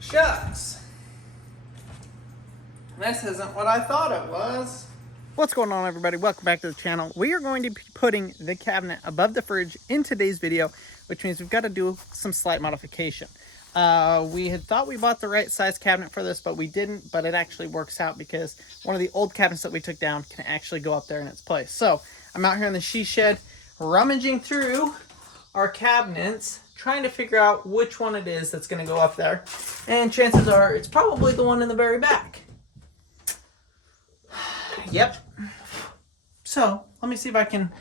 Shucks. This isn't what I thought it was. What's going on, everybody? Welcome back to the channel. We are going to be putting the cabinet above the fridge in today's video, which means we've got to do some slight modification. We had thought we bought the right size cabinet for this, but we didn't, but it actually works out because one of the old cabinets that we took down can actually go up there in its place. So I'm out here in the she shed rummaging through our cabinets, trying to figure out which one it is that's going to go up there. And chances are it's probably the one in the very back. Yep. So let me see if I can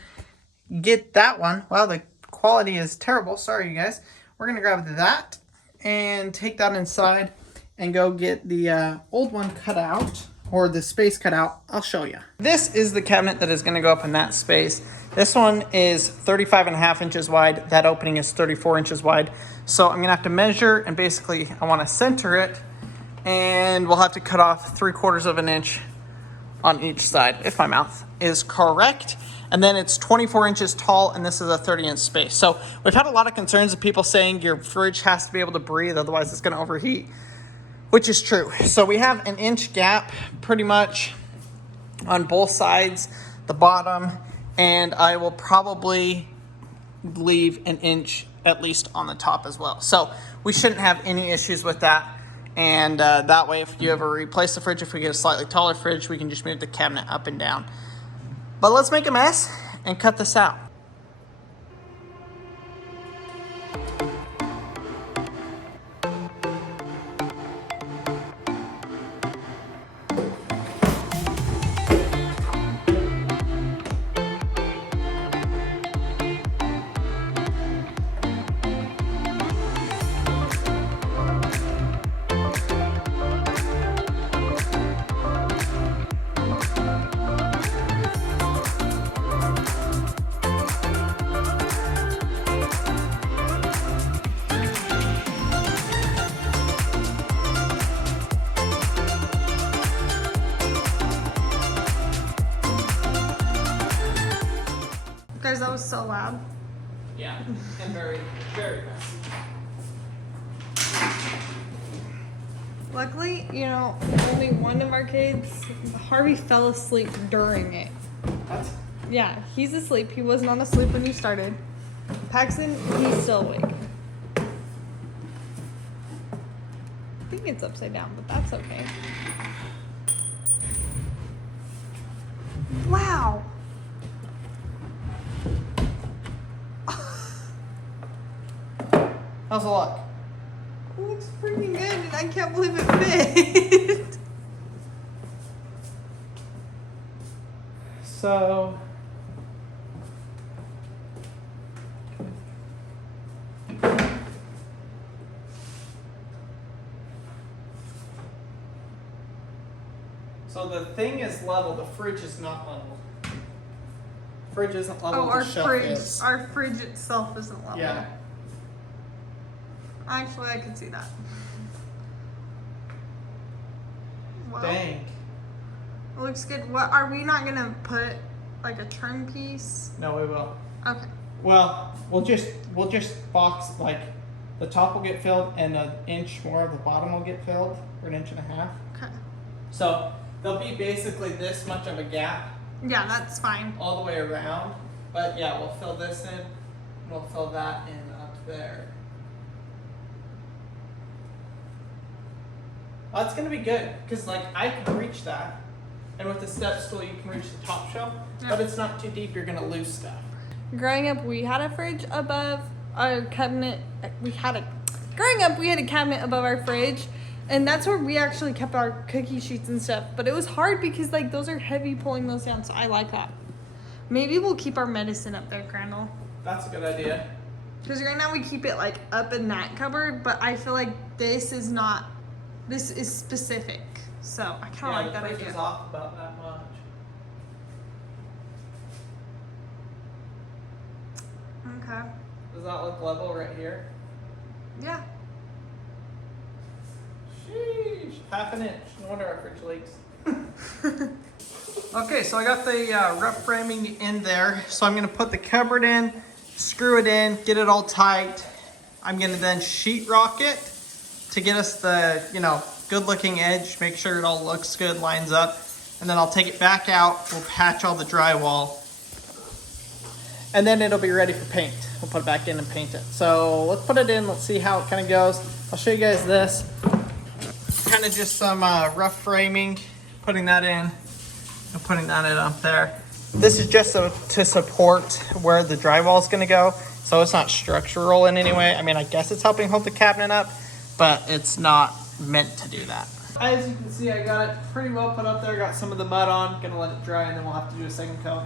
get that one. Wow, the quality is terrible. Sorry, you guys. We're going to grab that and take that inside and go get the old one cut out, or the space cut out. I'll show you. This is the cabinet that is going to go up in that space. This one is 35.5 inches wide. That opening is 34 inches wide. So I'm going to have to measure, and basically I want to center it, and we'll have to cut off 3/4 of an inch on each side, if my mouth is correct. And then it's 24 inches tall, and this is a 30-inch space. So we've had a lot of concerns of people saying your fridge has to be able to breathe, otherwise it's going to overheat, which is true. So we have an inch gap pretty much on both sides, the bottom, and I will probably leave an inch at least on the top as well. So we shouldn't have any issues with that. And that way, if you ever replace the fridge, if we get a slightly taller fridge, we can just move the cabinet up and down. But let's make a mess and cut this out. Guys, that was so loud. Yeah, and very, very messy. Luckily, you know, only one of our kids, Harvey, fell asleep during it. What? Yeah, he's asleep. He was not asleep when you started. Paxton, he's still awake. I think it's upside down, but that's okay. Wow. How's the luck? It looks freaking good, and I can't believe it fit. So the thing is level, the fridge is not level. Fridge isn't level. Oh, the shelf is. our fridge itself isn't level. Yeah. Actually, I can see that. Well, Dang. it looks good. What are we not gonna put like a trim piece? No, we will. Okay. Well, we'll just box, like, the top will get filled and an inch more of the bottom will get filled, or 1.5 inches. Okay. So there'll be basically this much of a gap Yeah, that's fine. all the way around. But yeah, we'll fill this in, and we'll fill that in up there. Well, that's gonna be good, because like I can reach that, and with the step stool you can reach the top shelf, but it's not too deep, you're gonna lose stuff. Growing up, we had a fridge above our cabinet. Growing up, we had a cabinet above our fridge, and that's where we actually kept our cookie sheets and stuff. But it was hard because like those are heavy pulling those down, so I like that. Maybe we'll keep our medicine up there, Crandall. That's a good idea. Because right now we keep it like up in that cupboard, but I feel like this is not. This is specific, so I kind of like that idea. The fridge idea. is off about that much. Okay. Does that look level right here? Yeah. Sheesh, 1/2 inch. No wonder our fridge leaks. Okay, so I got the rough framing in there. So I'm gonna put the cupboard in, screw it in, get it all tight. I'm gonna then sheetrock it to get us the, you know, good looking edge, make sure it all looks good, lines up. And then I'll take it back out, we'll patch all the drywall. And then it'll be ready for paint. We'll put it back in and paint it. So let's put it in, let's see how it kind of goes. I'll show you guys this. Kind of just some rough framing, putting that in and putting that in up there. This is just to support where the drywall is going to go, so it's not structural in any way. I mean, I guess it's helping hold the cabinet up, but it's not meant to do that. As you can see, I got it pretty well put up there. Got some of the mud on, gonna let it dry, and then we'll have to do a second coat.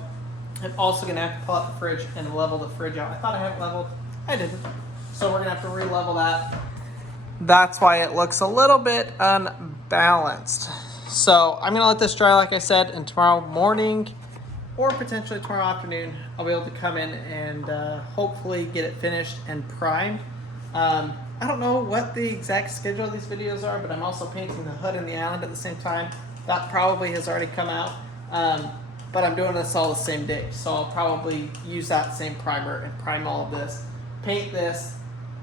I'm also gonna have to pull out the fridge and level the fridge out. I thought I had it leveled, I didn't. So we're gonna have to re-level that. That's why it looks a little bit unbalanced. So I'm gonna let this dry, like I said, and tomorrow morning, or potentially tomorrow afternoon, I'll be able to come in and hopefully get it finished and primed. I don't know what the exact schedule of these videos are, but I'm also painting the hood and the island at the same time. That probably has already come out, but I'm doing this all the same day. So I'll probably use that same primer and prime all of this, paint this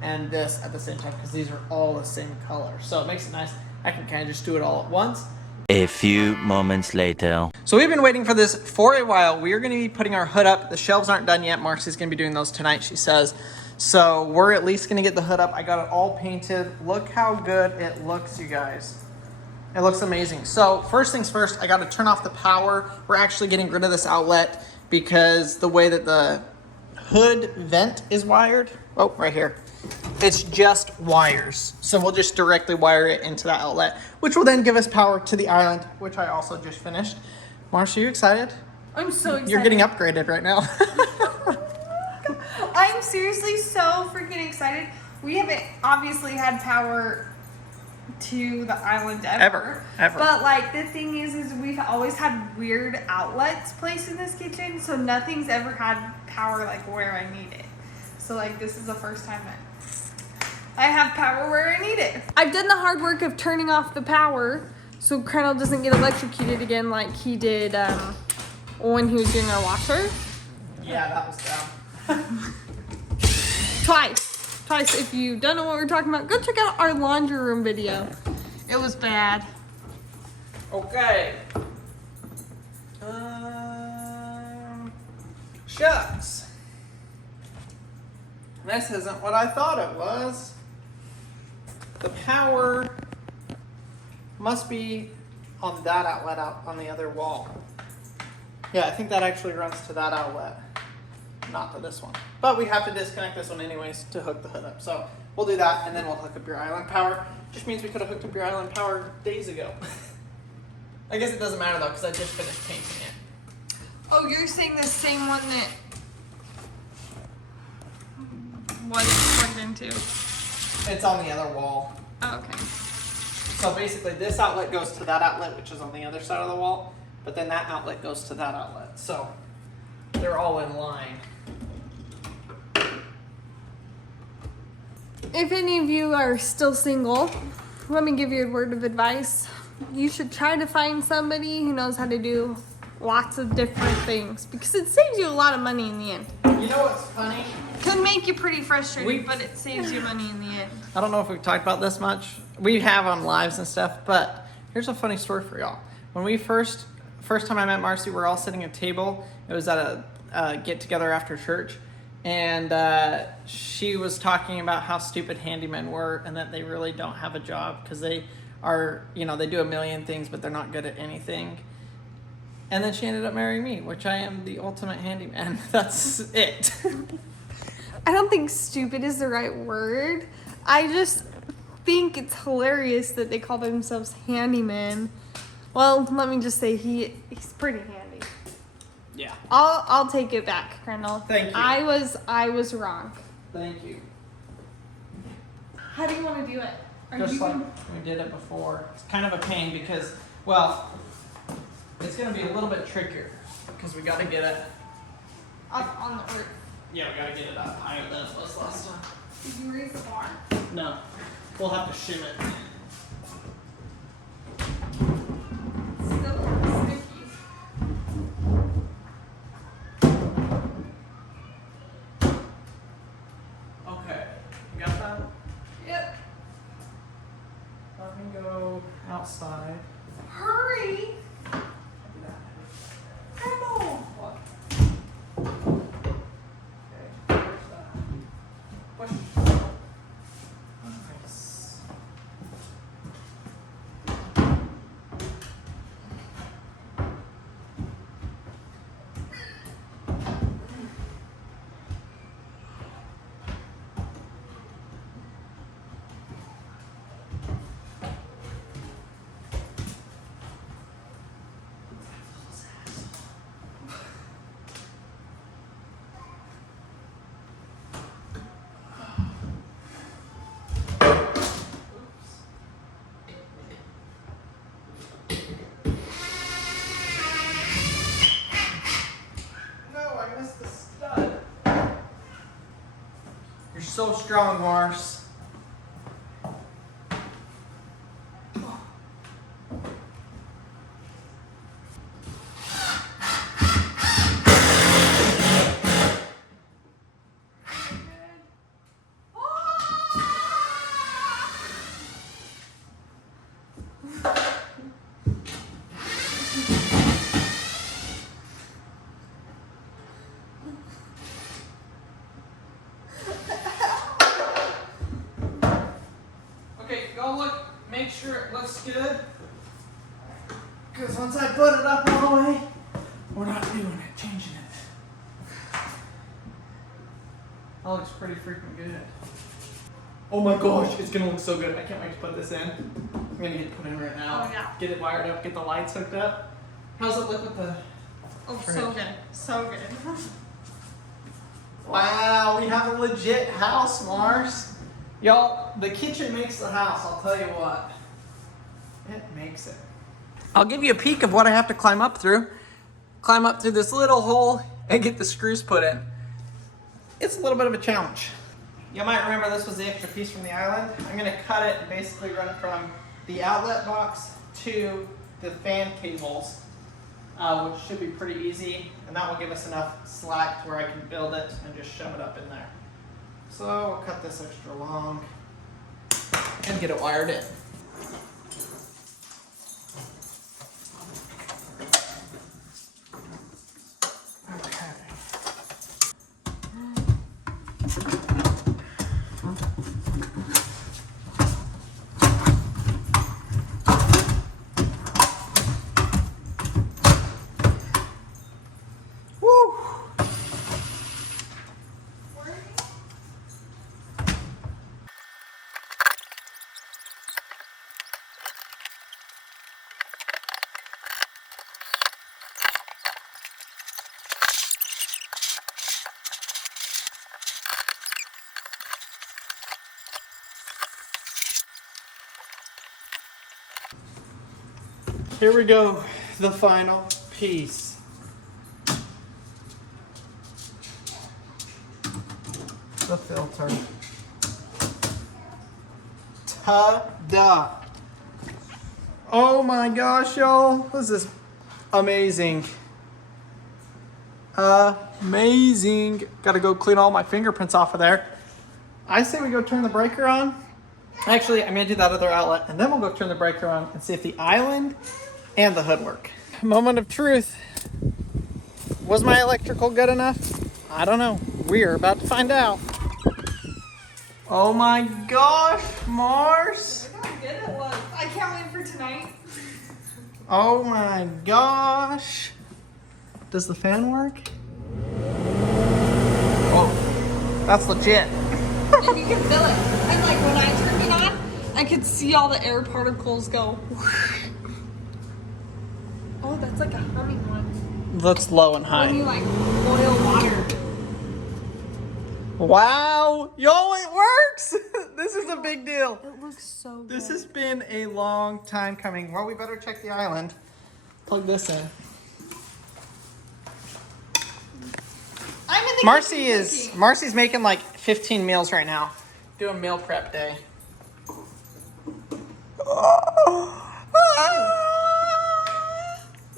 and this at the same time, because these are all the same color. So it makes it nice. I can kind of just do it all at once. A few moments later. So we've been waiting for this for a while. We are going to be putting our hood up. The shelves aren't done yet. Marcy's going to be doing those tonight, she says. So we're at least going to get the hood up. I got it all painted. Look how good it looks, you guys. It looks amazing. So first things first, I got to turn off the power. We're actually getting rid of this outlet because the way that the hood vent is wired, oh, right here, it's just wires. So we'll just directly wire it into that outlet, which will then give us power to the island, which I also just finished. Marcia, are you excited? I'm so excited. You're getting upgraded right now. I'm seriously so freaking excited. We haven't obviously had power to the island ever. But like the thing is we've always had weird outlets placed in this kitchen, so nothing's ever had power like where I need it. So like this is the first time that I have power where I need it. I've done the hard work of turning off the power so Colonel doesn't get electrocuted again like he did when he was doing our washer. Yeah, that was down. Twice. If you don't know what we're talking about, go check out our laundry room video. It was bad. Okay. Shucks. This isn't what I thought it was. The power must be on that outlet out on the other wall. Yeah, I think that actually runs to that outlet, not to this one. But we have to disconnect this one anyways to hook the hood up. So we'll do that and then we'll hook up your island power. Just means we could have hooked up your island power days ago. I guess it doesn't matter though because I just finished painting it. Oh, you're saying the same one that was plugged into? It's on the other wall. Oh, okay. So basically this outlet goes to that outlet, which is on the other side of the wall, but then that outlet goes to that outlet. So they're all in line. If any of you are still single, let me give you a word of advice. You should try to find somebody who knows how to do lots of different things because it saves you a lot of money in the end. You know what's funny? Could make you pretty frustrated, but it saves you money in the end. I don't know if we've talked about this much. We have on lives and stuff, but here's a funny story for y'all. When we first time I met Marcy, we were all sitting at a table. It was at a get together after church. And she was talking about how stupid handymen were and that they really don't have a job because they are, you know, they do a million things, but they're not good at anything. And then she ended up marrying me, which I am the ultimate handyman. That's it. I don't think stupid is the right word. I just think it's hilarious that they call themselves handymen. Well, let me just say he's pretty handy. Yeah. I'll take it back, Colonel. Thank you. I was wrong. Thank you. How do you want to do it? Just like we did it before. It's kind of a pain because, well, it's going to be a little bit trickier because we got to get it up on the roof? Yeah, we got to get it up higher than it was last time. Did you raise the bar? No, we'll have to shim it. Still kind of sticky. Okay, you got that? outside. Hurry! Come on. What? Okay, where's that? Push. Nice. No, I missed the stud. You're so strong, Mars. Okay, go look, make sure it looks good. Because once I put it up all the way, we're not doing it, changing it. That looks pretty freaking good. Oh my gosh, it's gonna look so good. I can't wait to put this in. I'm gonna get it put in right now. Oh, yeah. Get it wired up, get the lights hooked up. How's it look with the... Oh, so good. So good. Wow, we have a legit house, Mars. Y'all, the kitchen makes the house, I'll tell you what. It makes it. I'll give you a peek of what I have to climb up through. Climb up through this little hole and get the screws put in. It's a little bit of a challenge. You might remember this was the extra piece from the island. I'm gonna cut it and basically run it from the outlet box to the fan cables, which should be pretty easy. And that will give us enough slack to where I can build it and just shove it up in there. So we'll cut this extra long and get it wired in. Okay. Woo! Here we go, the final piece. The filter. Ta-da! Oh my gosh, y'all, this is amazing. Amazing. Gotta go clean all my fingerprints off of there. I say we go turn the breaker on. Actually, I'm gonna do that other outlet and then we'll go turn the breaker on and see if the island and the hood work. Moment of truth. Was my electrical good enough? I don't know. We're about to find out. Oh my gosh, Mars. Look how good it was. I can't wait for tonight. Oh my gosh. Does the fan work? Oh, that's legit. And you can feel it. And like when I turned it on, I could see all the air particles go. Oh, that's like a humming one. That's low and When you high. like boil water. Wow, y'all, it works. This is a big deal. It looks so good. This has been a long time coming. Well, we better check the island. Plug this in. I'm in the kitchen Marcy's making like 15 meals right now. Doing meal prep day.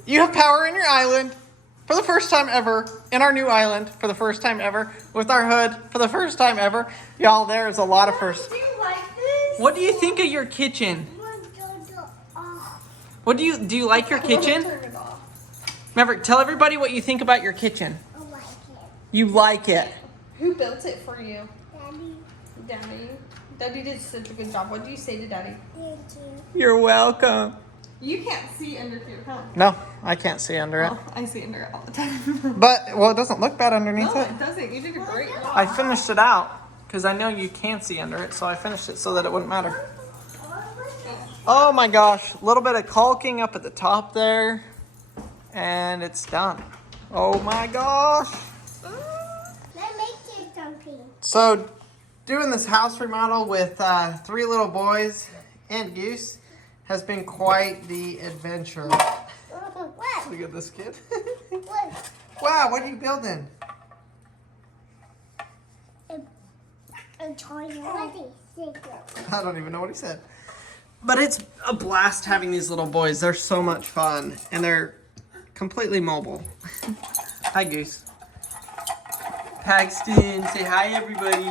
You have power in your island for the first time ever. In our new island for the first time ever. With our hood for the first time ever. Y'all, there is a lot of firsts. Do you like this? What do you think of your kitchen? What do you like your kitchen? Turn it off. Maverick, tell everybody what you think about your kitchen. I like it. You like it. Who built it for you? Daddy, Daddy. Daddy did such a good job. What do you say to Daddy? thank you. You're welcome. You can't see under here, huh? No, I can't see under it. Oh, I see under it all the time. But, well, it doesn't look bad underneath No, it. it doesn't. You did a great job. I finished it out because I know you can see under it, so I finished it so that it wouldn't matter. Oh my gosh, a little bit of caulking up at the top there, and it's done. Oh my gosh. Let me do something. So, doing this house remodel with 3 little boys and Goose has been quite the adventure. What? Look at this kid. What? Wow, what are you building? A toilet. I don't even know what he said. But it's a blast having these little boys. They're so much fun, and they're completely mobile. Hi, Goose. Paxton, say hi, everybody.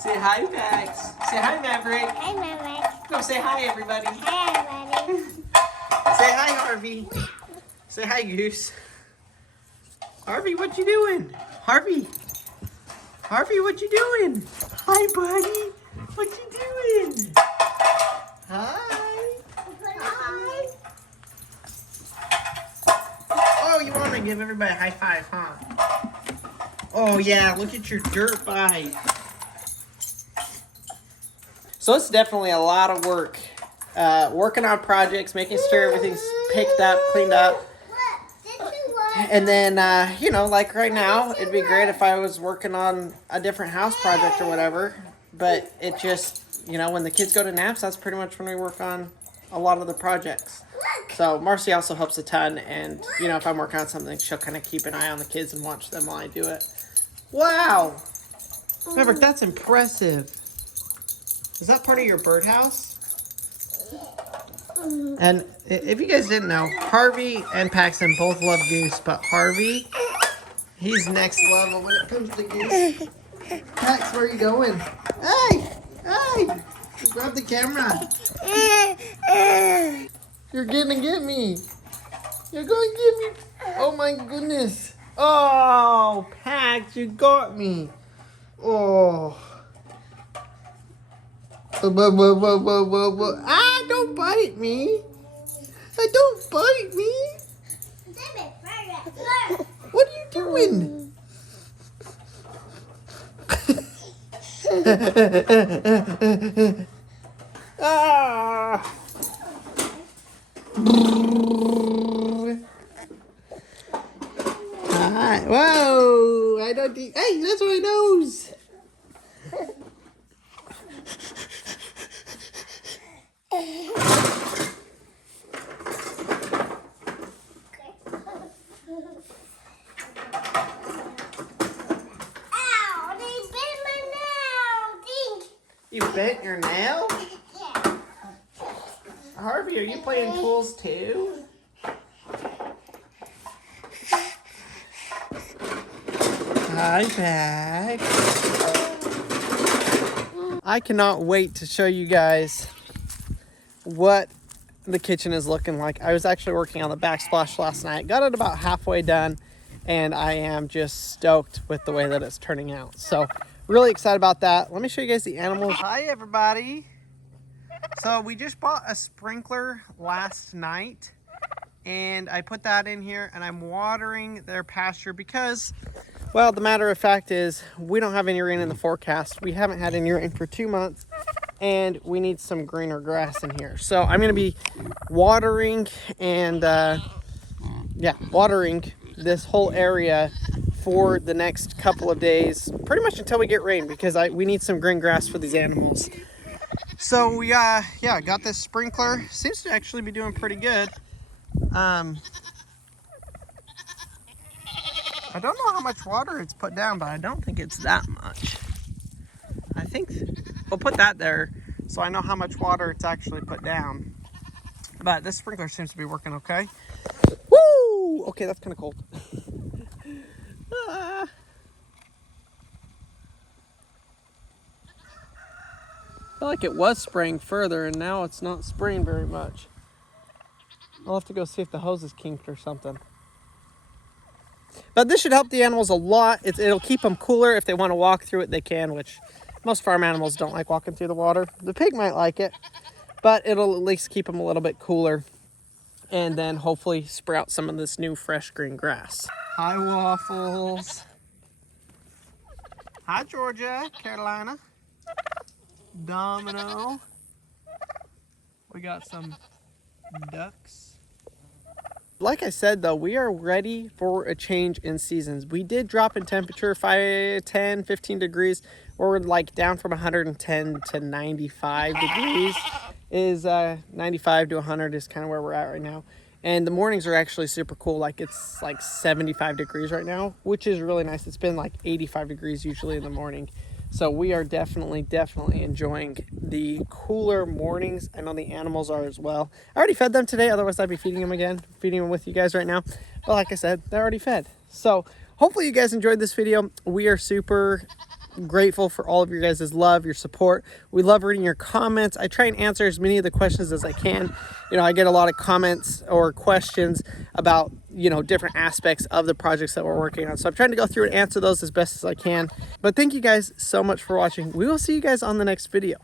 Say hi, Pax. Say hi, Maverick. Hi, Mama. No, say hi, everybody. Hi, everybody. Say hi, Harvey. Say hi, Goose. Harvey, what you doing? Harvey. Harvey, what you doing? Hi, buddy. What you doing? Hi. Hi. Oh, you want to give everybody a high five, huh? Oh, yeah. Look at your dirt bike. So it's definitely a lot of work. Working on projects, making sure everything's picked up, cleaned up. And then, you know, like right now, it'd be great if I was working on a different house project or whatever. But it just, you know, when the kids go to naps, that's pretty much when we work on a lot of the projects. So Marcy also helps a ton. And, you know, if I'm working on something, she'll kind of keep an eye on the kids and watch them while I do it. Wow. Maverick, that's impressive. Is that part of your birdhouse? And if you guys didn't know, Harvey and Paxton both love Goose, but Harvey, he's next level when it comes to Goose. Pax, where are you going? Hey! Hey! Grab the camera. You're gonna get me. You're going to get me. Oh my goodness. Oh, Pax, you got me. Oh. Ah, don't bite me. Don't bite me. What are you doing? Ah. Hi. Whoa. I don't think. Hey, that's my nose. Ow, they bit my nail. Think. You bent your nail? Yeah. Harvey, are you playing tools too? Hi, Pax. I cannot wait to show you guys what the kitchen is looking like. I was actually working on the backsplash last night. Got it about halfway done, and I am just stoked with the way that it's turning out. So, really excited about that. Let me show you guys the animals. Hi, everybody. So, we just bought a sprinkler last night, and I put that in here, and I'm watering their pasture because, well, the matter of fact is we don't have any rain in the forecast. We haven't had any rain for 2 months, and we need some greener grass in here. So I'm going to be watering and, watering this whole area for the next couple of days, pretty much until we get rain, because we need some green grass for these animals. So we, got this sprinkler. Seems to actually be doing pretty good. I don't know how much water it's put down, but I don't think it's that much. I think we'll put that there so I know how much water it's actually put down. But this sprinkler seems to be working okay. Woo! Okay, that's kind of cold. I feel like it was spraying further, and now it's not spraying very much. I'll have to go see if the hose is kinked or something. But this should help the animals a lot. It'll keep them cooler. If they want to walk through it, they can, which most farm animals don't like walking through the water. The pig might like it, but it'll at least keep them a little bit cooler. And then hopefully sprout some of this new fresh green grass. Hi, Waffles. Hi, Georgia, Carolina, Domino. We got some ducks. Like I said, though, we are ready for a change in seasons. We did drop in temperature 5, 10, 15 degrees. We're like down from 110 to 95 degrees. 95 to 100 is kind of where we're at right now. And the mornings are actually super cool. Like it's like 75 degrees right now, which is really nice. It's been like 85 degrees usually in the morning. So we are definitely enjoying the cooler mornings. I know the animals are as well. I already fed them today. Otherwise I'd be feeding them with you guys right now. But like I said, they're already fed. So hopefully you guys enjoyed this video. We are super grateful for all of your guys' love, your support. We love reading your comments. I try and answer as many of the questions as I can. You know, I get a lot of comments or questions about, you know, different aspects of the projects that we're working on. So I'm trying to go through and answer those as best as I can. But thank you guys so much for watching. We will see you guys on the next video.